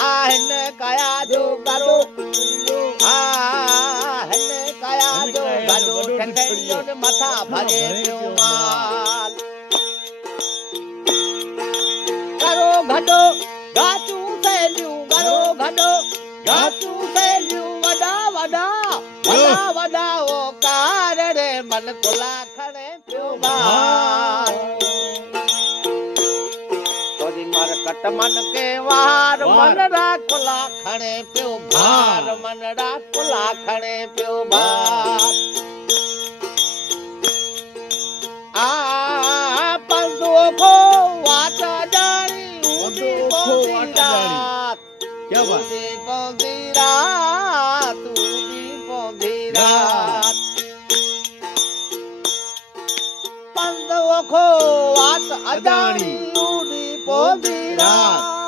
આને કયા જો કરો આને કયા જો ગાડો ઠંડીઓ ને માથા ભાગે માલ કરો ઘડો ગાચું સેલ્યું કરો ઘડો ગાચું સેલ્યું વડા વડા વડા વડા ઓ કાર રે મન કોલા ખણે પ્યો બાર માર કટ મન કે વાર મન રાખલા ખણે પ્યો ભાર મન રાખલા ખણે પ્યો ભાર આ પંદો કો વાત જાણી ઉડી પોતી રાત क्या बात ઉડી પોતી રાત ઉડી પોતી રાત પંદો કો વાત અજાણી ઉડી પોતી રાત